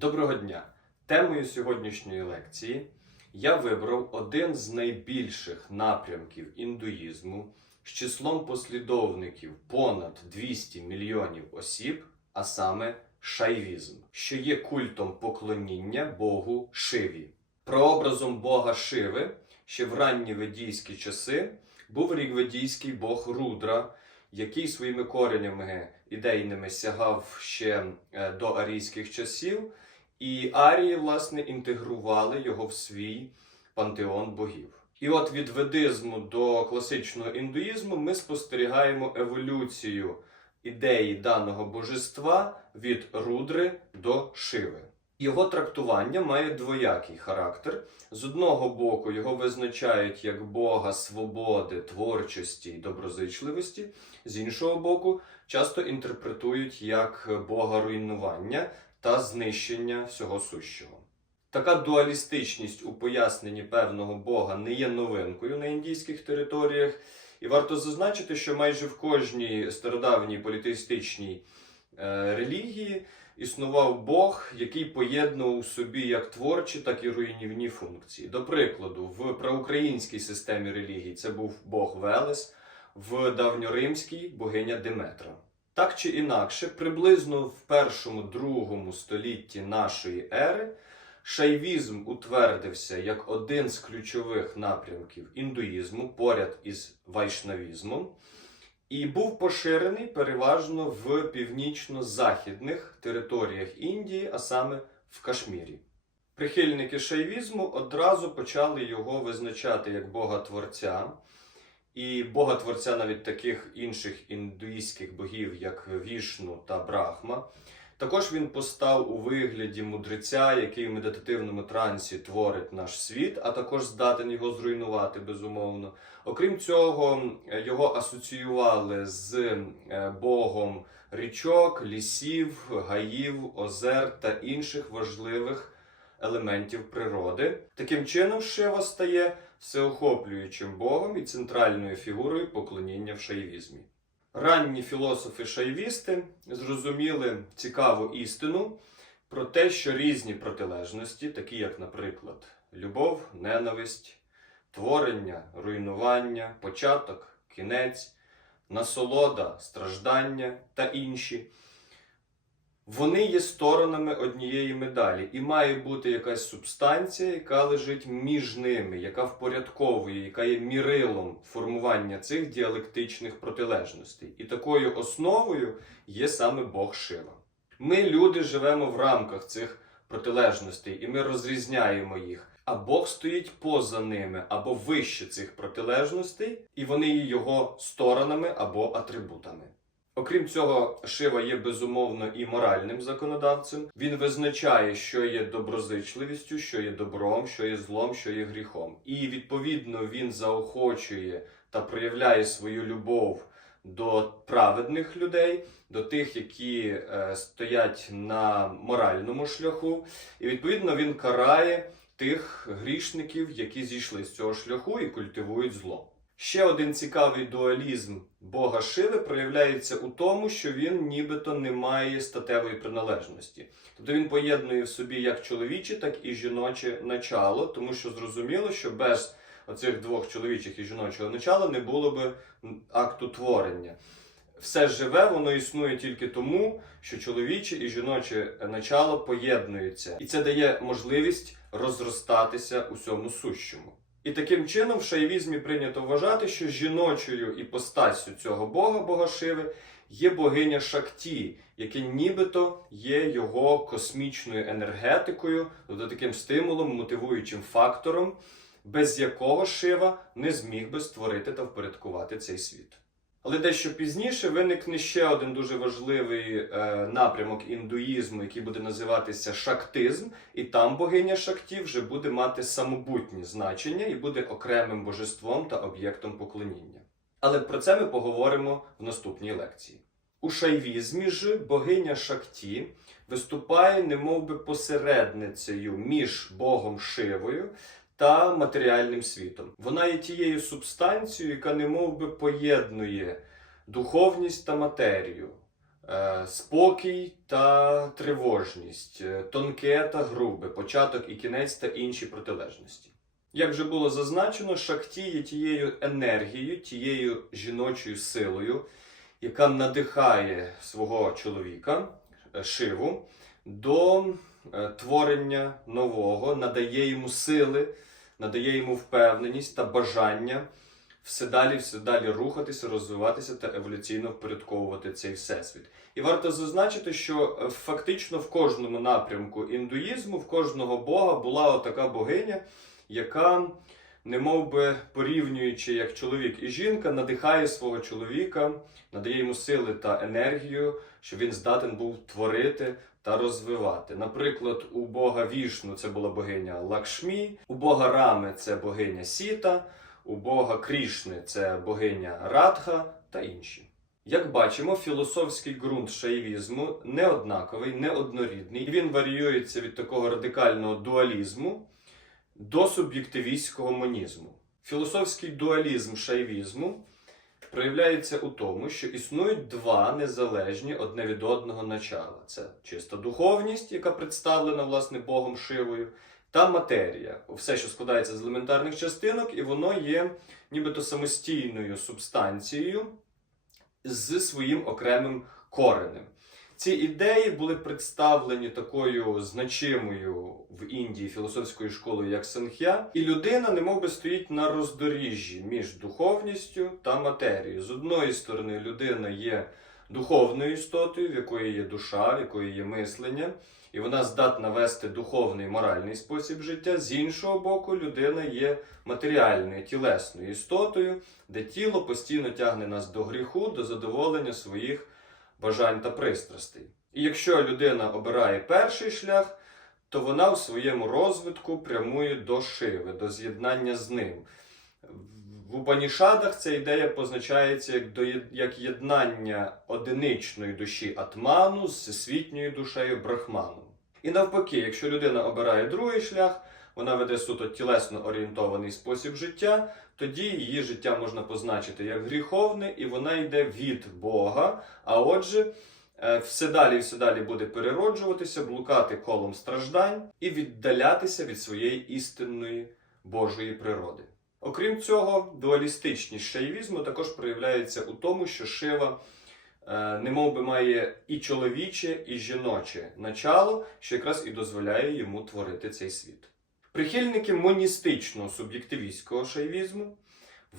Доброго дня! Темою сьогоднішньої лекції я вибрав один з найбільших напрямків індуїзму з числом послідовників понад 200 мільйонів осіб, а саме шайвізм, що є культом поклоніння Богу Шиві. Прообразом Бога Шиви ще в ранні ведійські часи був рігведійський бог Рудра, який своїми коренями ідейними сягав ще е, до арійських часів. І арії, власне, інтегрували його в свій пантеон богів. І от від ведизму до класичного індуїзму ми спостерігаємо еволюцію ідеї даного божества від рудри до шиви. Його трактування має двоякий характер. З одного боку, його визначають як Бога свободи, творчості і доброзичливості, з іншого боку, часто інтерпретують як Бога руйнування та знищення всього сущого. Така дуалістичність у поясненні певного Бога не є новинкою на індійських територіях, і варто зазначити, що майже в кожній стародавній політеїстичній е, релігії існував Бог, який поєднував у собі як творчі, так і руйнівні функції. До прикладу, в проукраїнській системі релігій це був Бог Велес, в давньоримській богиня Деметра. Так чи інакше, приблизно в першому-другому столітті нашої ери шайвізм утвердився як один з ключових напрямків індуїзму поряд із вайшнавізмом і був поширений переважно в північно-західних територіях Індії, а саме в Кашмірі. Прихильники шайвізму одразу почали його визначати як бога творця. І бога творця навіть таких інших індуїстських богів, як Вішну та Брахма. Також він постав у вигляді мудреця, який в медитативному трансі творить наш світ, а також здатен його зруйнувати, безумовно. Окрім цього, його асоціювали з е, богом річок, лісів, гаїв, озер та інших важливих елементів природи. Таким чином, Шива стає всеохоплюючим богом і центральною фігурою поклоніння в шайвізмі. Ранні філософи-шайвісти зрозуміли цікаву істину про те, що різні протилежності, такі як, наприклад, любов, ненависть, творення, руйнування, початок, кінець, насолода, страждання та інші, вони є сторонами однієї медалі, і має бути якась субстанція, яка лежить між ними, яка впорядковує, яка є мірилом формування цих діалектичних протилежностей. І такою основою є саме Бог Шива. Ми, люди, живемо в рамках цих протилежностей, і ми розрізняємо їх. А Бог стоїть поза ними або вище цих протилежностей, і вони є його сторонами або атрибутами. Окрім цього, Шива є безумовно і моральним законодавцем. Він визначає, що є доброзичливістю, що є добром, що є злом, що є гріхом. І відповідно він заохочує та проявляє свою любов до праведних людей, до тих, які е, стоять на моральному шляху. І відповідно він карає тих грішників, які зійшли з цього шляху і культивують зло. Ще один цікавий дуалізм Бога Шиви проявляється у тому, що він нібито не має статевої приналежності. Тобто він поєднує в собі як чоловіче, так і жіноче начало, тому що зрозуміло, що без оцих двох чоловічих і жіночого начала не було би акту творення. Все живе, воно існує тільки тому, що чоловіче і жіноче начало поєднуються, і це дає можливість розростатися усьому сущому. І таким чином в шайвізмі прийнято вважати, що жіночою іпостасю цього бога, бога Шиви, є богиня Шакті, яке нібито є його космічною енергетикою, тобто таким стимулом, мотивуючим фактором, без якого Шива не зміг би створити та впорядкувати цей світ. Але дещо пізніше виникне ще один дуже важливий е, напрямок індуїзму, який буде називатися шактизм, і там богиня Шакті вже буде мати самобутнє значення і буде окремим божеством та об'єктом поклоніння. Але про це ми поговоримо в наступній лекції. У шайвізмі ж богиня Шакті виступає немовби посередницею між Богом Шивою та матеріальним світом. Вона є тією субстанцією, яка немовби поєднує духовність та матерію, е, спокій та тривожність, е, тонке та грубе, початок і кінець та інші протилежності. Як вже було зазначено, шакті є тією енергією, тією жіночою силою, яка надихає свого чоловіка, е, шиву, до творення нового, надає йому сили, надає йому впевненість та бажання все далі, все далі рухатися, розвиватися та еволюційно впорядковувати цей всесвіт. І варто зазначити, що е, фактично в кожному напрямку індуїзму, в кожного бога була отака богиня, яка, немов би порівнюючи як чоловік і жінка, надихає свого чоловіка, надає йому сили та енергію, щоб він здатен був творити та розвивати. Наприклад, у Бога Вішну це була богиня Лакшмі, у Бога Рами це богиня Сіта, у Бога Крішни це богиня Радха та інші. Як бачимо, філософський ґрунт шаївізму не однаковий, не однорідний. Він варіюється від такого радикального дуалізму до суб'єктивістського монізму. Філософський дуалізм шайвізму проявляється у тому, що існують два незалежні одне від одного начала: це чиста духовність, яка представлена власне Богом Шивою, та матерія, все, що складається з елементарних частинок, і воно є нібито самостійною субстанцією з своїм окремим коренем. Ці ідеї були представлені такою значимою в Індії філософською школою, як Санх'я, і людина немов би стоїть на роздоріжжі між духовністю та матерією. З одної сторони, людина є духовною істотою, в якої є душа, в якої є мислення, і вона здатна вести духовний моральний спосіб життя. З іншого боку, людина є матеріальною тілесною істотою, де тіло постійно тягне нас до гріху, до задоволення своїх бажань та пристрастей. І якщо людина обирає перший шлях, то вона в своєму розвитку прямує до шиви, до з'єднання з ним. В Упанішадах ця ідея позначається як, до, як єднання одиничної душі атману з всесвітньою душею брахману. І навпаки, якщо людина обирає другий шлях, вона веде суто тілесно орієнтований спосіб життя, тоді її життя можна позначити як гріховне, і вона йде від Бога. А отже, е, все далі і все далі буде перероджуватися, блукати колом страждань і віддалятися від своєї істинної Божої природи. Окрім цього, дуалістичність шаївізму також проявляється у тому, що Шива е, немов би має і чоловіче, і жіноче начало, що якраз і дозволяє йому творити цей світ. Прихильники моністичного суб'єктивістського шайвізму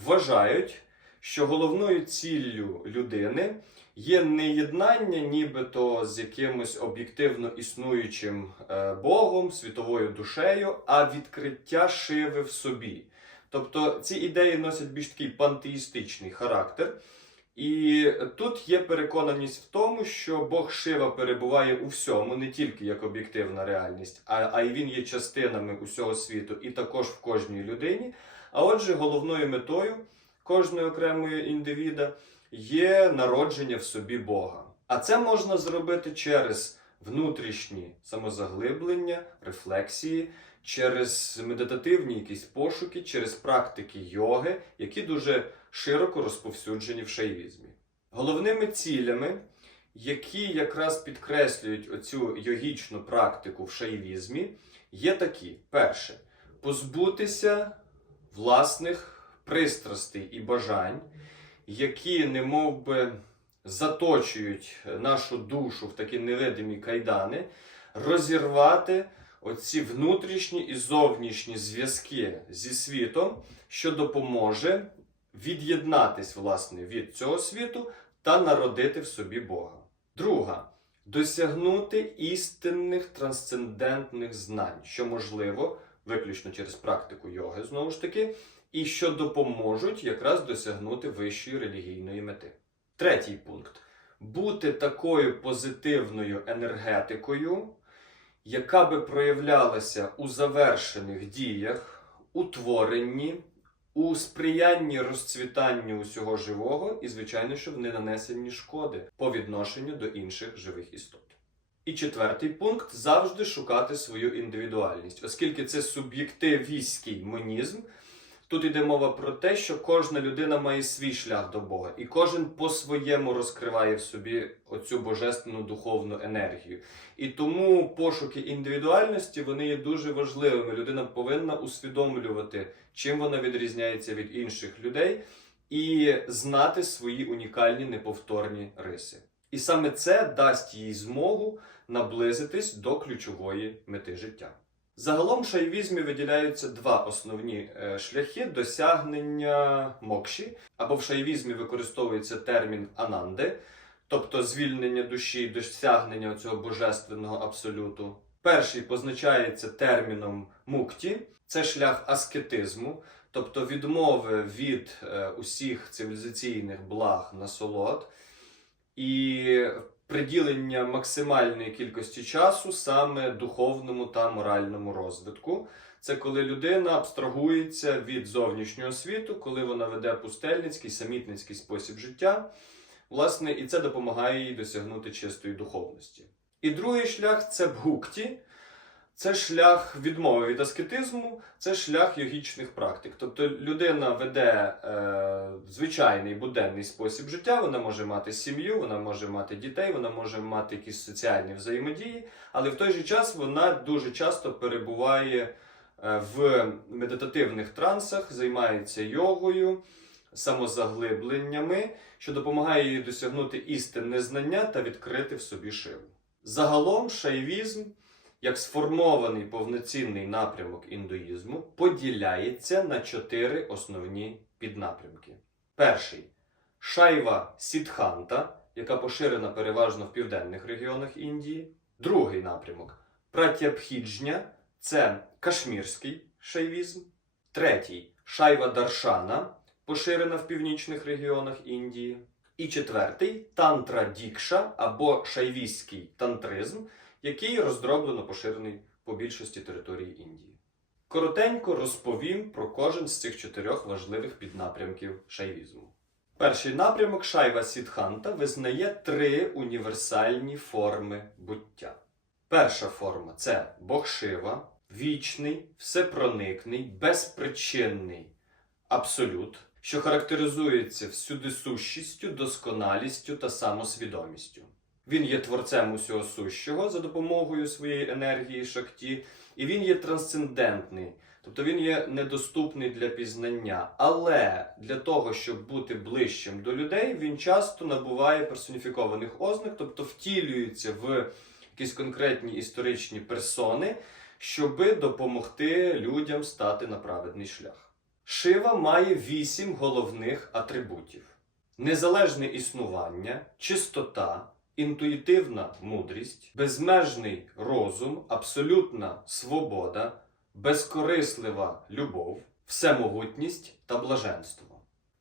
вважають, що головною ціллю людини є не єднання нібито з якимось об'єктивно існуючим е, Богом, світовою душею, а відкриття шиви в собі. Тобто ці ідеї носять більш такий пантеїстичний характер. І тут є переконаність в тому, що Бог Шива перебуває у всьому, не тільки як об'єктивна реальність, а, а й він є частинами усього світу і також в кожній людині. А отже, головною метою кожної окремої індивіда є народження в собі Бога. А це можна зробити через внутрішні самозаглиблення, рефлексії, через медитативні якісь пошуки, через практики йоги, які дуже широко розповсюджені в шайвізмі. Головними цілями, які якраз підкреслюють оцю йогічну практику в шайвізмі, є такі: перше позбутися власних пристрастей і бажань, які немов би заточують нашу душу в такі невидимі кайдани, розірвати оці внутрішні і зовнішні зв'язки зі світом, що допоможе від'єднатись власне від цього світу та народити в собі Бога. Друга досягнути істинних трансцендентних знань, що можливо, виключно через практику йоги, знову ж таки, і що допоможуть якраз досягнути вищої релігійної мети. Третій пункт бути такою позитивною енергетикою, яка би проявлялася у завершених діях, у творенні, у сприянні розцвітанню усього живого і, звичайно, що в ненанесенні шкоди по відношенню до інших живих істот. І четвертий пункт завжди шукати свою індивідуальність, оскільки це суб'єктивістський монізм, Тут йде мова про те, що кожна людина має свій шлях до Бога, і кожен по-своєму розкриває в собі оцю божественну духовну енергію. І тому пошуки індивідуальності вони є дуже важливими. Людина повинна усвідомлювати, чим вона відрізняється від інших людей, і знати свої унікальні неповторні риси. І саме це дасть їй змогу наблизитись до ключової мети життя. Загалом шайвізмі виділяються два основні е, шляхи досягнення мокші, або в шайвізмі використовується термін ананди, тобто звільнення душі, досягнення цього божественного абсолюту. Перший позначається терміном мукті, це шлях аскетизму, тобто відмови від е, усіх цивілізаційних благ насолод і приділення максимальної кількості часу саме духовному та моральному розвитку. Це коли людина абстрагується від зовнішнього світу, коли вона веде пустельницький, самітницький спосіб життя. Власне, і це допомагає їй досягнути чистої духовності. І другий шлях це бгукті. Це шлях відмови від аскетизму, це шлях йогічних практик. Тобто людина веде е, звичайний буденний спосіб життя, вона може мати сім'ю, вона може мати дітей, вона може мати якісь соціальні взаємодії, але в той же час вона дуже часто перебуває е, в медитативних трансах, займається йогою, самозаглибленнями, що допомагає їй досягнути істинне знання та відкрити в собі шиву. Загалом шайвізм як сформований повноцінний напрямок індуїзму поділяється на чотири основні піднапрямки. Перший шайва Сідханта, яка поширена переважно в південних регіонах Індії. Другий напрямок Пратябхіджня це кашмірський шайвізм. Третій шайва Даршана, поширена в північних регіонах Індії. І четвертий тантра Дікша або шайвістський тантризм, який роздроблено поширений по більшості території Індії. Коротенько розповім про кожен з цих чотирьох важливих піднапрямків шайвізму. Перший напрямок Шайва Сідханта визнає три універсальні форми буття. Перша форма це Бог Шива, вічний, всепроникний, безпричинний абсолют, що характеризується всюдисущістю, досконалістю та самосвідомістю. Він є творцем усього сущого за допомогою своєї енергії шакті, і він є трансцендентний, тобто він є недоступний для пізнання. Але для того, щоб бути ближчим до людей, він часто набуває персоніфікованих ознак, тобто втілюється в якісь конкретні історичні персони, щоби допомогти людям стати на праведний шлях. Шива має вісім головних атрибутів: незалежне існування, чистота інтуїтивна мудрість, безмежний розум, абсолютна свобода, безкорислива любов, всемогутність та блаженство.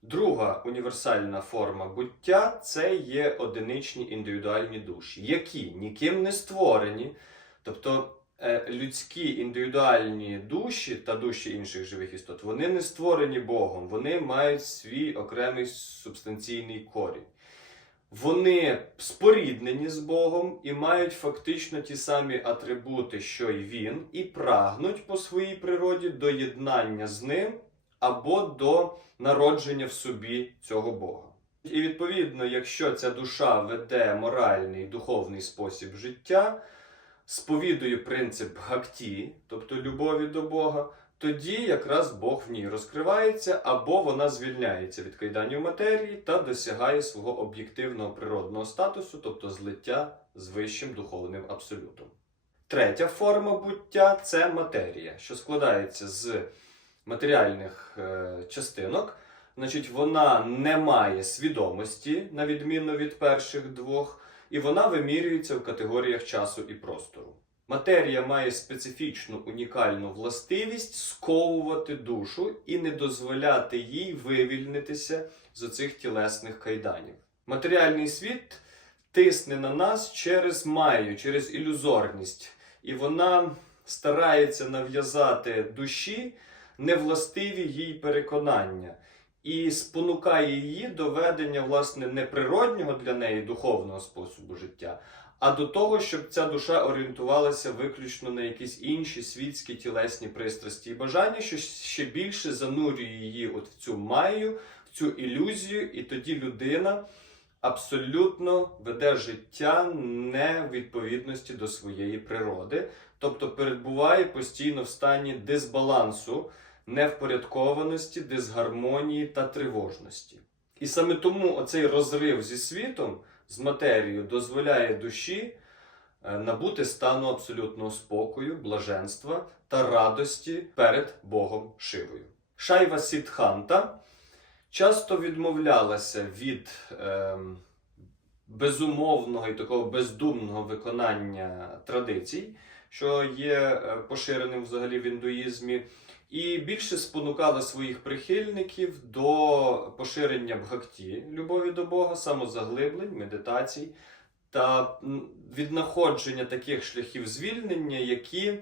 Друга універсальна форма буття це є одиничні індивідуальні душі, які ніким не створені, тобто е, людські індивідуальні душі та душі інших живих істот, вони не створені Богом, вони мають свій окремий субстанційний корінь. Вони споріднені з Богом і мають фактично ті самі атрибути, що й він, і прагнуть по своїй природі до єднання з ним або до народження в собі цього Бога. І відповідно, якщо ця душа веде моральний духовний спосіб життя, сповідує принцип гакті, тобто любові до Бога, тоді якраз Бог в ній розкривається або вона звільняється від кайданів матерії та досягає свого об'єктивного природного статусу, тобто злиття з вищим духовним абсолютом. Третя форма буття це матерія, що складається з матеріальних е, частинок. Значить, вона не має свідомості, на відміну від перших двох, і вона вимірюється в категоріях часу і простору. Матерія має специфічну унікальну властивість сковувати душу і не дозволяти їй вивільнитися з оцих тілесних кайданів. Матеріальний світ тисне на нас через маю, через ілюзорність, і вона старається нав'язати душі невластиві їй переконання і спонукає її до ведення власне не природнього для неї духовного способу життя, а до того, щоб ця душа орієнтувалася виключно на якісь інші світські тілесні пристрасті і бажання, що ще більше занурює її от в цю маю, в цю ілюзію, і тоді людина абсолютно веде життя не в відповідності до своєї природи, тобто перебуває постійно в стані дисбалансу, невпорядкованості, дисгармонії та тривожності. І саме тому оцей розрив зі світом, з матерією, дозволяє душі е, набути стану абсолютного спокою, блаженства та радості перед Богом Шивою. Шайва Сідханта часто відмовлялася від ем, безумовного і такого бездумного виконання традицій, що є е, поширеним взагалі в індуїзмі, і більше спонукала своїх прихильників до поширення бхакті, любові до Бога, самозаглиблень, медитацій та віднаходження таких шляхів звільнення, які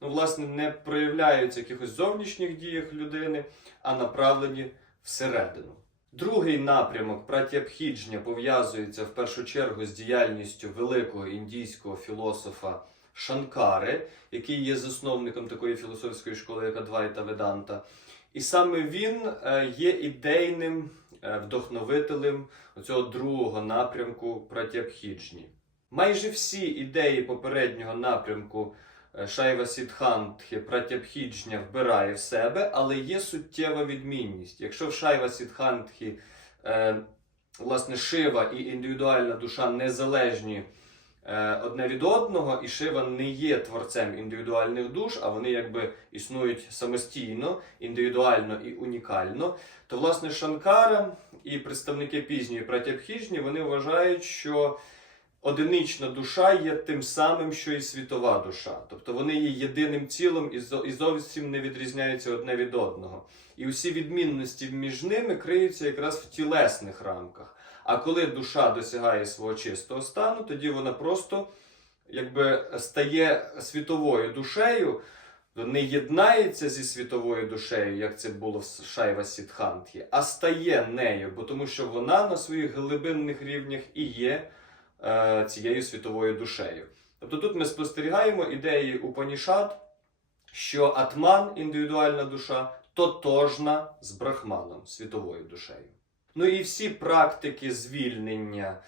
ну, власне не проявляються в якихось зовнішніх діях людини, а направлені всередину. Другий напрямок пратябхіджня пов'язується в першу чергу з діяльністю великого індійського філософа Шанкари, який є засновником такої філософської школи, як Адвайта Веданта. І саме він е, є ідейним е, вдохновителем цього другого напрямку пратябхіджні. Майже всі ідеї попереднього напрямку е, Шайва Сідхантхи Пратябхіджня вбирає в себе, але є суттєва відмінність. Якщо в Шайва Сідхантхі е, власне Шива і індивідуальна душа незалежні одне від одного, і Шива не є творцем індивідуальних душ, а вони якби існують самостійно, індивідуально і унікально, то власне Шанкара і представники пізньої пратябхіжні вони вважають, що одинична душа є тим самим, що і світова душа. Тобто вони є єдиним цілим і зовсім не відрізняються одне від одного. І усі відмінності між ними криються якраз в тілесних рамках. А коли душа досягає свого чистого стану, тоді вона просто якби стає світовою душею, не єднається зі світовою душею, як це було в Шайва Сідхантхі, а стає нею, бо тому що вона на своїх глибинних рівнях і є цією світовою душею. Тобто тут ми спостерігаємо ідеї Упанішад, що Атман, індивідуальна душа, тотожна з Брахманом, світовою душею. Ну і всі практики звільнення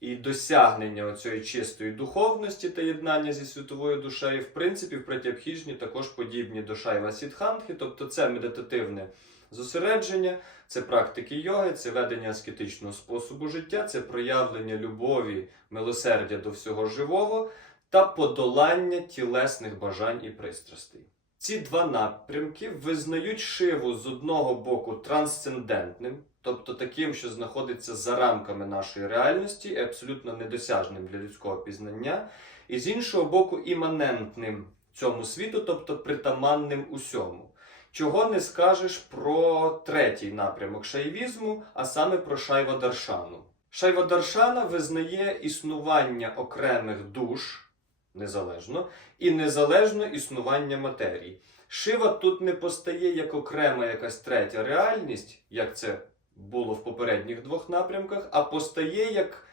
і досягнення оцієї чистої духовності та єднання зі світовою душею, в принципі, в Пратябхіджні також подібні до Шайва Сідхантхи, тобто це медитативне зосередження, це практики йоги, це ведення аскетичного способу життя, це проявлення любові, милосердя до всього живого та подолання тілесних бажань і пристрастей. Ці два напрямки визнають Шиву з одного боку трансцендентним, тобто таким, що знаходиться за рамками нашої реальності, і абсолютно недосяжним для людського пізнання, і з іншого боку, іманентним цьому світу, тобто притаманним усьому. Чого не скажеш про третій напрямок шайвізму, а саме про Шайва Даршану. Шайва Даршана визнає існування окремих душ незалежно і незалежно існування матерії. Шива тут не постає як окрема якась третя реальність, як це було в попередніх двох напрямках, а постає як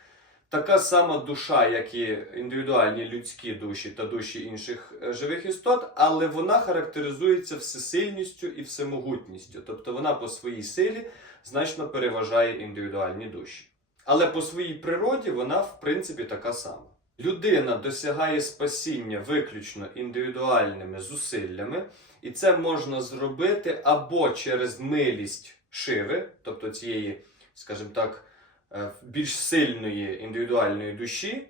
така сама душа, як і індивідуальні людські душі та душі інших е, живих істот, але вона характеризується всесильністю і всемогутністю. Тобто вона по своїй силі значно переважає індивідуальні душі. Але по своїй природі вона, в принципі, така сама. Людина досягає спасіння виключно індивідуальними зусиллями, і це можна зробити або через милість шиви, тобто цієї, скажімо так, більш сильної індивідуальної душі,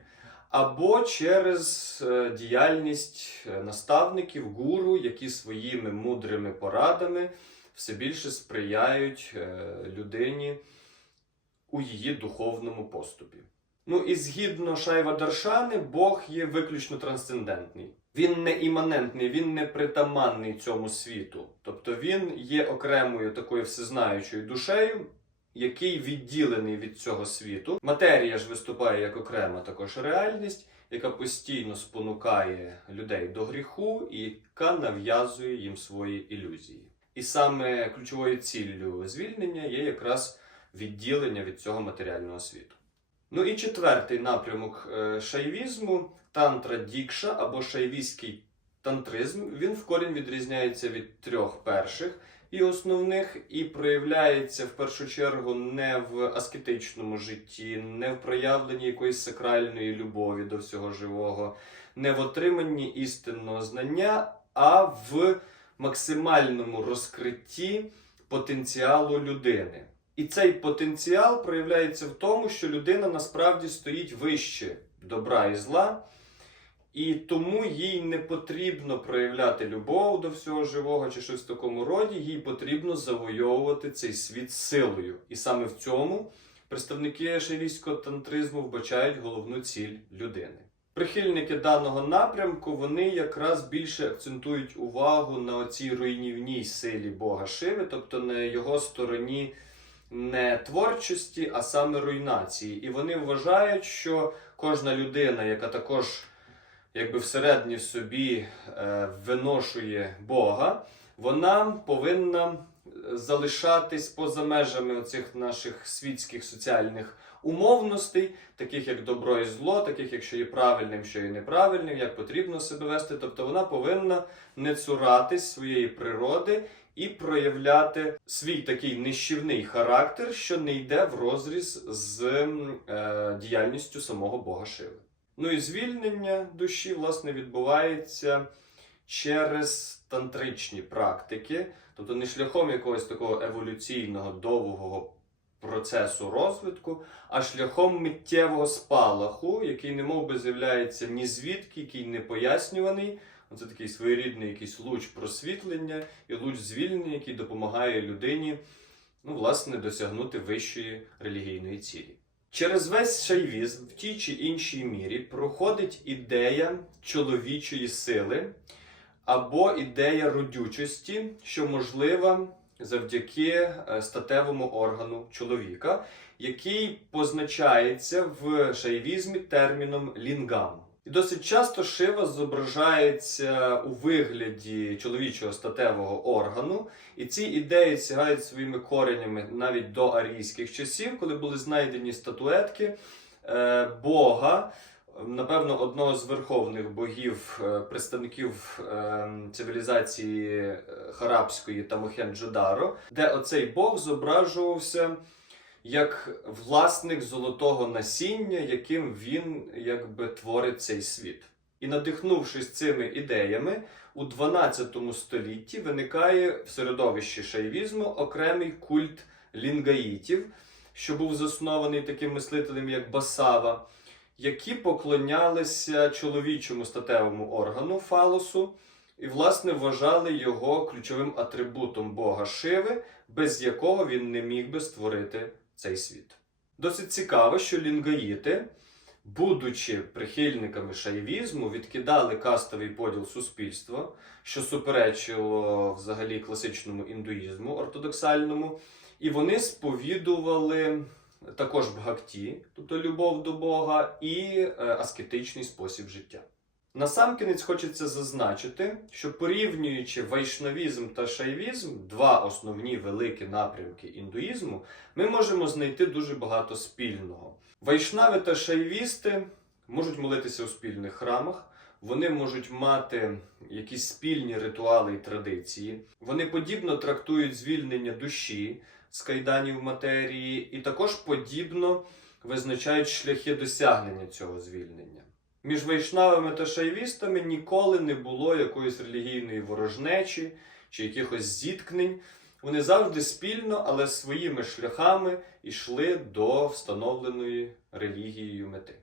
або через е, діяльність е, наставників, гуру, які своїми мудрими порадами все більше сприяють е, людині у її духовному поступі. Ну і згідно Шайва Даршани, Бог є виключно трансцендентний. Він не іманентний, він не притаманний цьому світу. Тобто він є окремою такою всезнаючою душею, який відділений від цього світу. Матерія ж виступає як окрема також реальність, яка постійно спонукає людей до гріху і яка нав'язує їм свої ілюзії. І саме ключовою ціллю звільнення є якраз відділення від цього матеріального світу. Ну і четвертий напрямок е, шайвізму тантра дікша або шайвістський тантризм. Він в корінь відрізняється від трьох перших і основних, і проявляється в першу чергу не в аскетичному житті, не в проявленні якоїсь сакральної любові до всього живого, не в отриманні істинного знання, а в максимальному розкритті потенціалу людини. І цей потенціал проявляється в тому, що людина насправді стоїть вище добра і зла, і тому їй не потрібно проявляти любов до всього живого чи щось в такому роді, їй потрібно завойовувати цей світ силою. І саме в цьому представники шайвійського тантризму вбачають головну ціль людини. Прихильники даного напрямку вони якраз більше акцентують увагу на цій руйнівній силі Бога Шиви, тобто на його стороні не творчості, а саме руйнації. І вони вважають, що кожна людина, яка також якби всередині собі е, виношує Бога, вона повинна залишатись поза межами оцих наших світських соціальних умовностей, таких як добро і зло, таких як що є правильним, що є неправильним, як потрібно себе вести. Тобто вона повинна не цуратись своєї природи і проявляти свій такий нищівний характер, що не йде в розріз з е, діяльністю самого Бога Шиви. Ну і звільнення душі, власне, відбувається через тантричні практики, тобто не шляхом якогось такого еволюційного довгого процесу розвитку, а шляхом миттєвого спалаху, який не би з'являється ні звідки, який не пояснюваний. Це такий своєрідний якийсь луч просвітлення і луч звільнення, який допомагає людині ну, власне, досягнути вищої релігійної цілі. Через весь шайвізм в тій чи іншій мірі проходить ідея чоловічої сили або ідея родючості, що можлива завдяки е, статевому органу чоловіка, який позначається в шайвізмі терміном лінгам. І досить часто шива зображається у вигляді чоловічого статевого органу, і ці ідеї сягають своїми коренями навіть до арійських часів, коли були знайдені статуетки е, Бога, напевно, одного з верховних богів, е, представників е, цивілізації е, Харабської та Мохенджо-Даро, де оцей Бог зображувався як власник золотого насіння, яким він якби творить цей світ. І надихнувшись цими ідеями, у 12 столітті виникає в середовищі шайвізму окремий культ лінгаїтів, що був заснований таким мислителем, як Басава, які поклонялися чоловічому статевому органу фалосу і, власне, вважали його ключовим атрибутом Бога Шиви, без якого він не міг би створити цей світ. Досить цікаво, що лінгаїти, будучи прихильниками шайвізму, відкидали кастовий поділ суспільства, що суперечило взагалі класичному індуїзму ортодоксальному, і вони сповідували також бхакті, тобто любов до Бога, і е, аскетичний спосіб життя. Насамкінець хочеться зазначити, що порівнюючи вайшнавізм та шайвізм, два основні великі напрямки індуїзму, ми можемо знайти дуже багато спільного. Вайшнави та шайвісти можуть молитися у спільних храмах, вони можуть мати якісь спільні ритуали і традиції, вони подібно трактують звільнення душі з кайданів матерії, і також подібно визначають шляхи досягнення цього звільнення. Між вайшнавами та шайвістами ніколи не було якоїсь релігійної ворожнечі чи якихось зіткнень. Вони завжди спільно, але своїми шляхами йшли до встановленої релігією мети.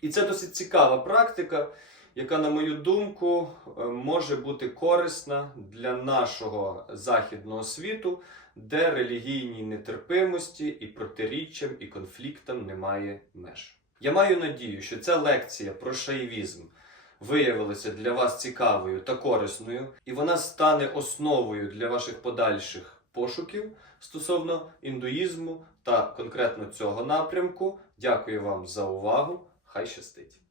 І це досить цікава практика, яка, на мою думку, е, може бути корисна для нашого західного світу, де релігійній нетерпимості і протиріччям і конфліктам немає меж. Я маю надію, що ця лекція про шаївізм виявилася для вас цікавою та корисною, і вона стане основою для ваших подальших пошуків стосовно індуїзму та конкретно цього напрямку. Дякую вам за увагу. Хай щастить!